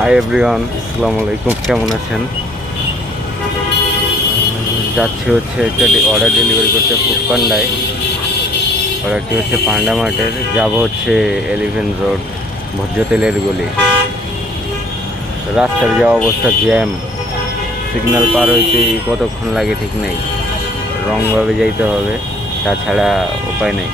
Hi everyone, আসসালামু আলাইকুম। কেমন আছেন? যাচ্ছি হচ্ছে একটা অর্ডার ডেলিভারি করতে ফুড পান্ডায়। অর্ডারটি হচ্ছে পান্ডা মার্টের। যাব হচ্ছে এলিভেন রোড, ভোজ্য তেলের গলি। রাস্তার যা অবস্থা, জ্যাম। সিগন্যাল পার হইতে কতক্ষণ লাগে ঠিক নেই। রংভাবে যাইতে হবে, তাছাড়া উপায় নেই।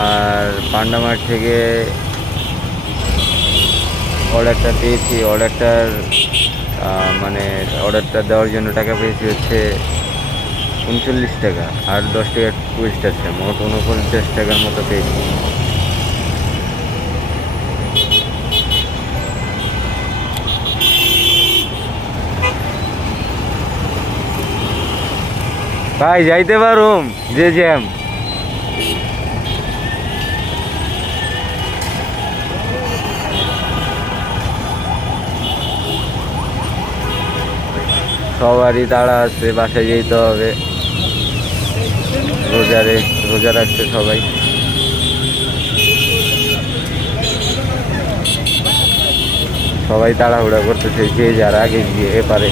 আর পান্ডা মার্ট থেকে অর্ডারটা পেয়েছি। অর্ডারটা দেওয়ার জন্য টাকা পেয়েছি হচ্ছে 39 টাকা, আর 10 টাকা টুরিস্ট আছে, মোট 49 টাকার মতো পেয়েছি। ভাই যাইতে পারুম, যে জ্যাম। সবারই তাড়া আছে, বাসায় যেতে হবে। রোজা রাখছে সবাই। সবাই তাড়াহুড়া করতেছে, যে যার আগে গিয়ে এপারে।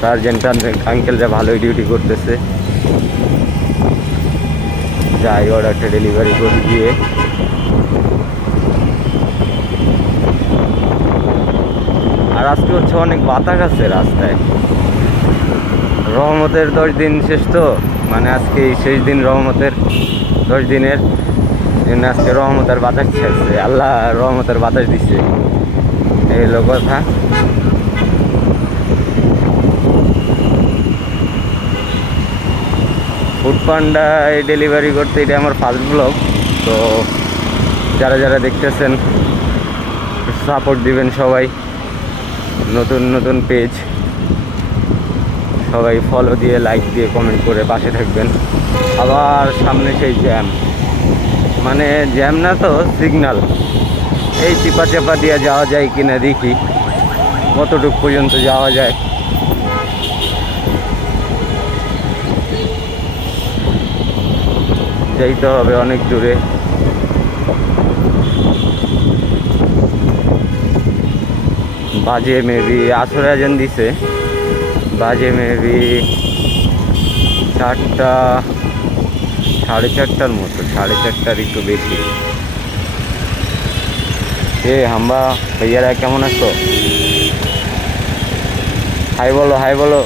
সার্জেন্ট আঙ্কেল যা ভালোই ডিউটি করতেছে। যাই অর্ডারটা ডেলিভারি করে দিয়ে। আর আজকে হচ্ছে অনেক বাতাস আছে রাস্তায়। রহমতের 10 দিন শেষ তো, মানে আজকে শেষ দিন রহমতের 10 দিনের জন্য। আজকে রহমতের বাতাস ছেড়েছে, আল্লাহ রহমতের বাতাস দিচ্ছে, এই হলো কথা। ফুড পান্ডায় ডেলিভারি করতে এটা আমার ফার্স্ট ব্লগ। তো যারা যারা দেখতেছেন সাপোর্ট দিবেন সবাই। নতুন নতুন পেজ, সবাই ফলো দিয়ে, লাইক দিয়ে, কমেন্ট করে পাশে থাকবেন। আবার সামনে সেই জ্যাম, মানে জ্যাম না তো, সিগন্যাল। এই চিপা চাপা দিয়ে যাওয়া যায় কিনা দেখি, কতটুক পর্যন্ত যাওয়া যায়। যাইতে হবে অনেক দূরে। বাজে মেবি আসরে আজান দিছে, বাজে মেবি 4টা, 4:30টার মতো, 4:30টার একটু বেশি। হাম্বা ভাইয়ারা কেমন আছো? হাই বলো, হাই বলো।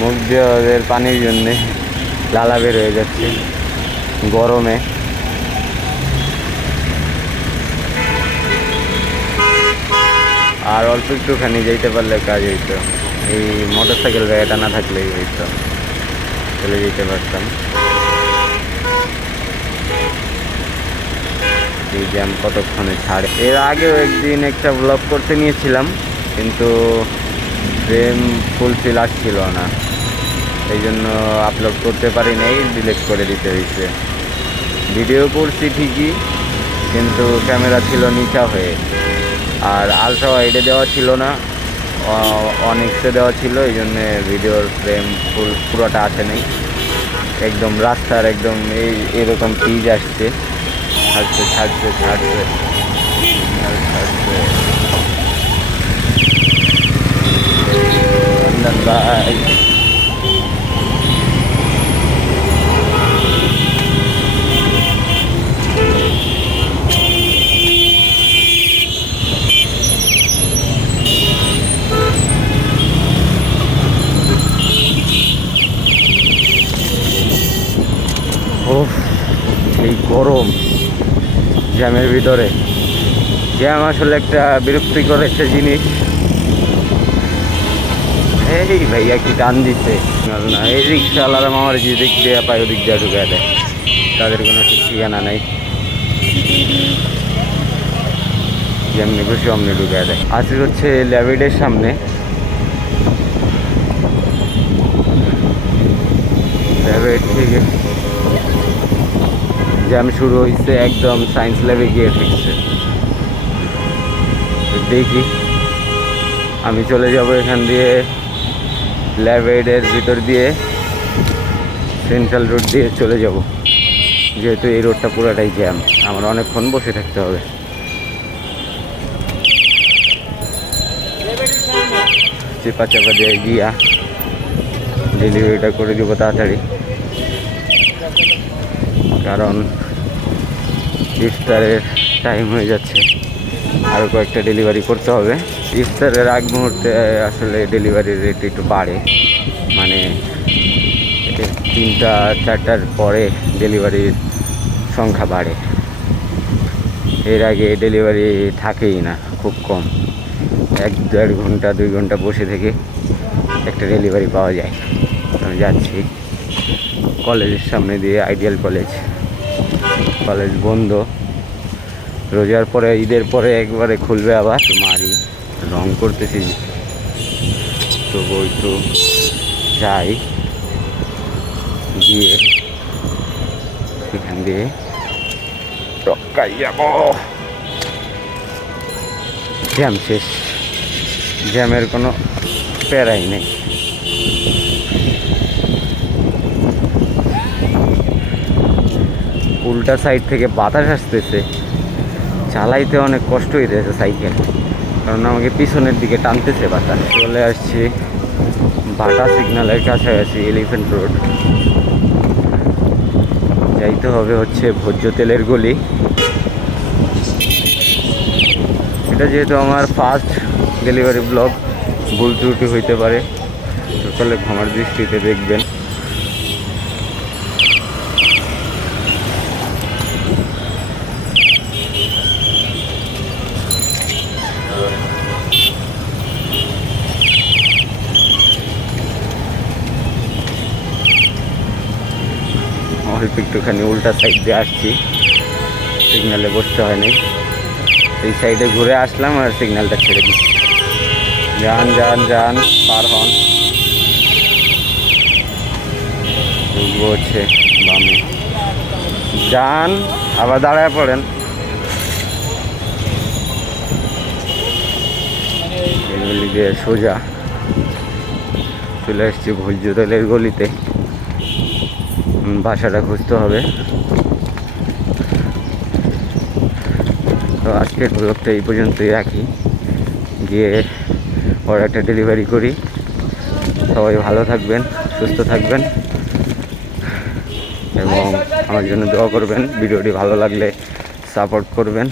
মুখ দিয়ে ওদের পানির জন্যে লালা বের হয়ে যাচ্ছে গরমে। আর অল্প একটুখানি যাইতে পারলে কাজ হইতো। এই মোটর সাইকেল গাড়িটা না থাকলেই হইতো, চলে যেতে পারতাম। এই জ্যাম কতক্ষণে ছাড়ে। এর আগেও একদিন একটা ব্লগ করতে নিয়েছিলাম, কিন্তু ফ্রেম ফুলফিল আসছিল না, এই জন্য আপলোড করতে পারি নাই, ডিলিট করে দিতে হয়েছে। ভিডিও করছি ঠিকই, কিন্তু ক্যামেরা ছিল নিচা হয়ে, আর আলট্রা ওয়াইডে দেওয়া ছিল না, অনেক্সে দেওয়া ছিল, এই জন্যে ভিডিওর ফ্রেম পুরোটা আসে নাই। একদম রাস্তার একদম এরকম পিচ আসছে, ছাড়ছে ছাড়ছে ছাড়ছে ছাড়ছে। ভাই ও, এই গরম জ্যামের ভিতরে। জ্যাম আসলে একটা বিরক্তিকর একটা জিনিস। এই ভাইয়া কি টান দিচ্ছে না, এই রিক্সাওয়ালারা আমার যে দিক দিয়ে পায় ওদিক দিয়ে ঢুকে দেয়, তাদের কোনো ঠিক ঠিকানা নাই, যেমনি খুশি অমনি ঢুকে দেয়। আজকে হচ্ছে ল্যাভিডের সামনে, ল্যাবের থেকে জ্যাম শুরু হয়েছে, একদম সায়েন্স ল্যাবে গিয়ে ঠেকছে। দেখি, আমি চলে যাব এখান দিয়ে ল্যাব এইডের ভিতর দিয়ে সেন্ট্রাল রোড দিয়ে চলে যাব, যেহেতু এই রোডটা পুরোটাই জ্যাম, আমার অনেকক্ষণ বসে থাকতে হবে। চেপা চাপা দিয়ে গিয়া ডেলিভারিটা করে দেবো তাড়াতাড়ি, কারণ ইফতারের টাইম হয়ে যাচ্ছে, আরও কয়েকটা ডেলিভারি করতে হবে। ইফতারের আগ মুহূর্তে আসলে ডেলিভারির রেট একটু বাড়ে, মানে 3টা 4টার পরে ডেলিভারির সংখ্যা বাড়ে। এর আগে ডেলিভারি থাকেই না, খুব কম, 1-1.5 ঘন্টা 2 ঘন্টা বসে থেকে একটা ডেলিভারি পাওয়া যায়। আমি যাচ্ছি কলেজের সামনে দিয়ে, আইডিয়াল কলেজ বন্ধ, রোজার পরে ঈদের পরে একবারে খুলবে আবার। মারি রং করতেছি, তবু একটু যাই, গিয়ে এখান দিয়ে রক্কাই যাব। জ্যাম শেষ, জ্যামের কোনো প্যারাই নেই। উল্টা সাইড থেকে বাতাস আসতেছে, চালাইতে অনেক কষ্ট হইতেছে সাইকেল, কারণ আমাকে পিছনের দিকে টানতেছে বাতাস। চলে আসছি বাটা সিগন্যালের কাছাকাছি, এলিফ্যান্ট রোড। যাইতে হবে হচ্ছে ভোজ্য তেলের গলি। এটা যেহেতু আমার ফার্স্ট ডেলিভারি ব্লগ, ভুল ত্রুটি হইতে পারে, সকলে ক্ষমার দৃষ্টিতে দেখবেন। অল্প একটুখানি উল্টা সাইড দিয়ে আসছি, সিগন্যালে বসতে হয়নি, এই সাইডে ঘুরে আসলাম আর সিগন্যালটা ছেড়ে দিচ্ছি। যান যান যান, পার হন। হচ্ছে বামে যান, আবার দাঁড়ায় পড়েন। এগুলি দিয়ে সোজা চলে আসছি ভোজ্য তেলের গলিতে। বাসাটা খুঁজতে হবে। তো আজকের ব্লগটা এই পর্যন্তই রাখি, গিয়ে অর্ডারটা ডেলিভারি করি। সবাই ভালো থাকবেন, সুস্থ থাকবেন এবং আমার জন্য দোয়া করবেন। ভিডিওটি ভালো লাগলে সাপোর্ট করবেন।